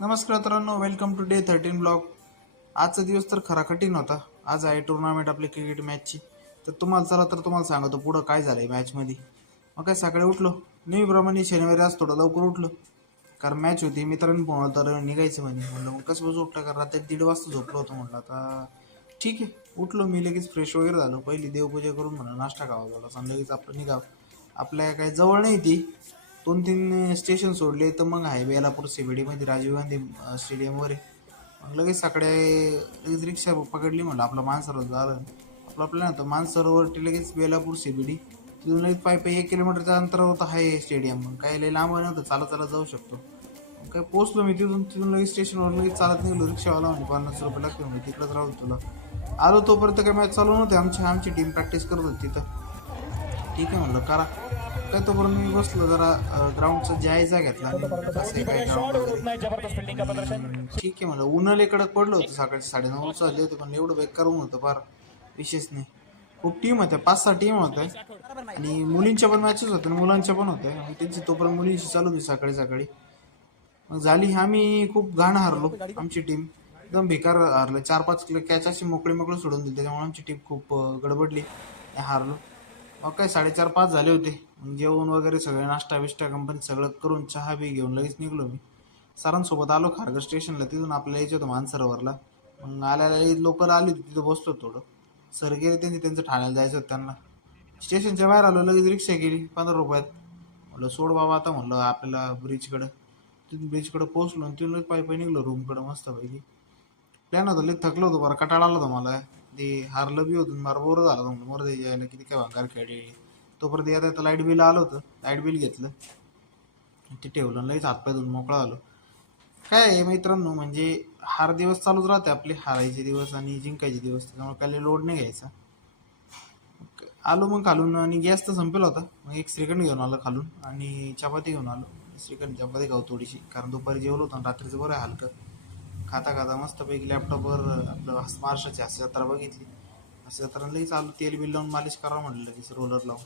नमस्कार मित्रांनो, welcome to day 13 blog. आजचा दिवस तर खरा कठीण होता. आज आहे टुर्नामेंट आपली क्रिकेट मॅचची. तर तुम्हाला सांगतो पुढं काय झालंय मॅचमध्ये. मग काय सकाळी उठलो नेहमीप्रमाणे, शनिवारी आज थोडं लवकर उठलो कारण मॅच होती. मित्रांनी फोन तर निघायचं म्हणलं मग कसं बस उठलं कारण रात्री 1:30 वाजता झोपलो होतो. म्हणलं आता ठीक आहे. उठलो मी, लगेच फ्रेश वगैरे झालो, पहिली देवपूजा करून म्हणा नाश्ता खावा थोडासा, लगेच आपलं निघावं. आपल्या काही जवळ नाही ती, 2-3 स्टेशन सोडले तर मग आहे बेलापूर CBD मध्ये राजीव गांधी स्टेडियमवर आहे. मग लगेच सकाळी लगेच रिक्षा पकडली. म्हणलं आपलं मानसरोवर झालं, आपला प्लॅन होतं मानसरोवर लगेच बेलापूर CBD, तिथून लगेच पायी 1 किलोमीटरच्या अंतरावर आहे स्टेडियम. मग काही लई लांब नव्हतं, चालत जाऊ शकतो. मग काय पोचलो मी तिथून लगेच स्टेशनवर लगेच चालत निघलो. रिक्षावाला म्हणजे 50 रुपये लागते म्हणजे तिकडंच राहू तुला. आलो तोपर्यंत काय मॅच चालू नव्हते. आमची टीम प्रॅक्टिस करत होती तिथं. ठीक आहे म्हणलं करा काय. तोपर्यंत मी बसलो जरा ग्राउंडचा जायजा घेतला कसं काय ग्राउंड वगैरे. ठीक आहे म्हणलं, उन्हाळे कडक पडलं होतं. सकाळी 9:30 वाजले होते पण एवढं बेकार ऊन होतं फार विशेष नाही. खूप टीम होत्या, 5-6 टीम होत्या आणि मुलींच्या पण मॅचेस होत्या आणि मुलांच्या पण होत्या. त्यांची तोपर्यंत मुलींची चालू होती सकाळी सकाळी. मग झाली, आम्ही खूप घाण हारलो. आमची टीम एकदम बेकार हारलं. 4-5 कॅच अशी मोकळे सोडून दिली, त्याच्यामुळे आमची टीम खूप गडबडली, हारलो. मग काय 4:30-5 झाले होते. मग जेवण वगैरे सगळं नाश्ता बिष्टा कंपनी सगळं करून चहा बी घेऊन लगेच निघलो मी. सरांसोबत आलो खारघर स्टेशनला, तिथून आपल्याला यायचं होतं मानसरोवरला. मग आल्याला लोकल आली होती, तिथं बसलो थोडं. सर गेले त्यांचं ठाण्याला जायचं होतं त्यांना. स्टेशनच्या बाहेर आलो, लगेच रिक्षा गेली 15 रुपयात. म्हटलं सोड बाबा आता, म्हणलं आपल्याला ब्रिजकडं. तिथून ब्रिजकडं पोहोचलो आणि तिथून पायी निघलो रूमकडं मस्तपैकी. प्लॅन होता, लई थकलो होतो, बरं कटाळा आला होता मला. ते हारलं बी होतं, मला बोर झालं होतं. म्हणलं मोर यायला किती काय भंगार खेळले. तोपर्यंत येता लाईट बिल आलं होतं, लाईट बिल घेतलं ते ठेवलं, लईच हातपाय धुवून मोकळा आलो. काय आहे मित्रांनो, म्हणजे हार दिवस चालूच राहते आपले, हारायचे दिवस आणि जिंकायचे दिवस, त्याच्यामुळे काही लोड नाही घ्यायचा. आलो मग खालून आणि गॅस तर संपेला होता. मग एक श्रीखंड घेऊन आलो खालून आणि चपाती घेऊन आलो. श्रीखंड चपाती खाऊ थोडीशी, कारण दुपारी जेवलो होतं आणि रात्रीचं बरं आहे हलकं. खाता खाता मस्तपैकी लॅपटॉपवर आपलं महाराष्ट्राची हास्य जत्रा बघितली. हास्य जत्रा लई चालू, तेल बिल लावून मालिश करावं म्हणलं की रोलर लावून.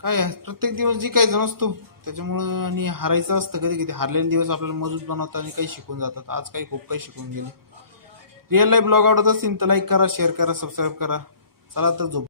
काय आहे, प्रत्येक दिवस जिंकायचा नसतो त्याच्यामुळं, आणि हारायचं असतं कधी कधी. हारलेले दिवस आपल्याला मजबूत बनवतात आणि काही शिकून जातात. आज काही खूप काही शिकून गेले. रिअल लाईफ ब्लॉग आवडत असतील तर लाईक करा, शेअर करा, सबस्क्राईब करा. चला तर झोप.